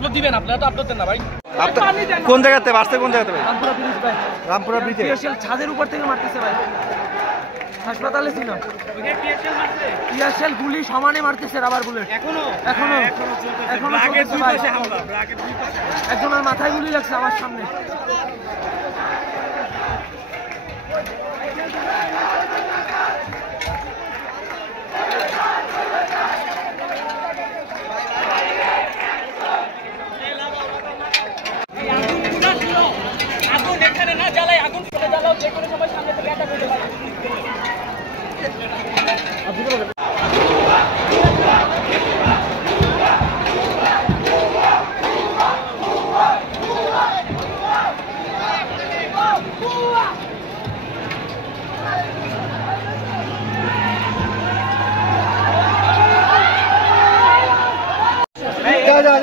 Upload দিবেন, আপনারা তো আপলোড দেন না ভাই। কোন জায়গাতে মারছে, কোন জায়গাতে ভাই? রামপুরা ব্রিজ ভাই, রামপুরা ব্রিজে ছাদের উপর থেকে মারতেছে ভাই। হাসপাতালে ছিল, টিয়ারশেল গুলি সমানে মারতেছে, রাবার বুলেট এখনো একজনের মাথায় গুলি লাগছে আমার সামনে। আগুন এখানে না জ্বালায়, আগুন ফেলে জ্বালাও, যে কোনো সময় সামনে থেকে অ্যাটাক হতে পারে।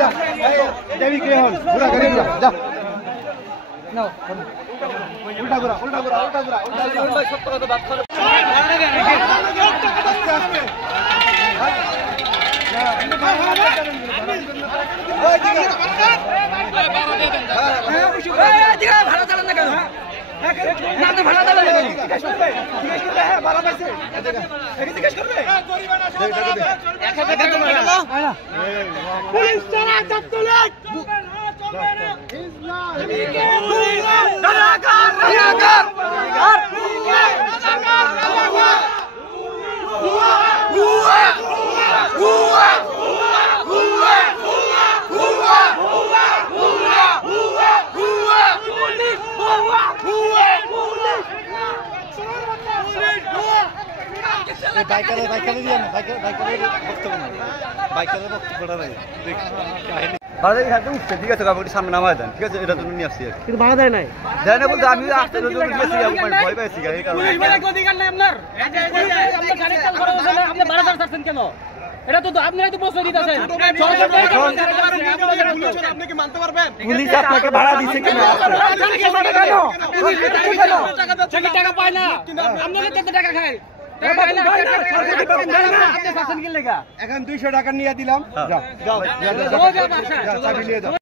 जा देवी के हल पूरा करें जा ना उल्टा पूरा सब तरह से बात करो आस्ते आस्ते ভাড়া চালান না কেন? না তো ভাড়া চালান না, জিজ্ঞেস করবে হ্যাঁ ভাড়া পাইছে, জিজ্ঞেস করবে পুলিশ ছাড়া ছাত্রলীগ বাইকারে দিয়ে না বাইকারে বক্তব্য না বাইকারে বক্তব্যটা নাই দেখ কাহিনী বাড়ি হাতে উঠছে ঠিক আছে কাপড়টি সামনে নামায় দেন ঠিক আছে এটা জন্য নিয়ে আসছি কিন্তু ভাড়া দেয় নাই দেয় না বলতে আমি আসতে জন্য গেছি আমি ভয় পাইছি এই কারণে পুলিশ মানে অধিকার নাই আপনার, আপনি গাড়ি চাল করা বলে আপনি ভাড়া চাচ্ছেন কেন? এটা তো আপনারাই তো প্রশ্ন দিতেছেন, আপনি কি মানতে পারবেন? পুলিশ আপনাকে ভাড়া দিছে কেন? টাকা পায় না, আপনাদের কত টাকা খায়? এখন 200 টাকা নিয়ে দিলাম, যাও চাবি নিয়ে যাও।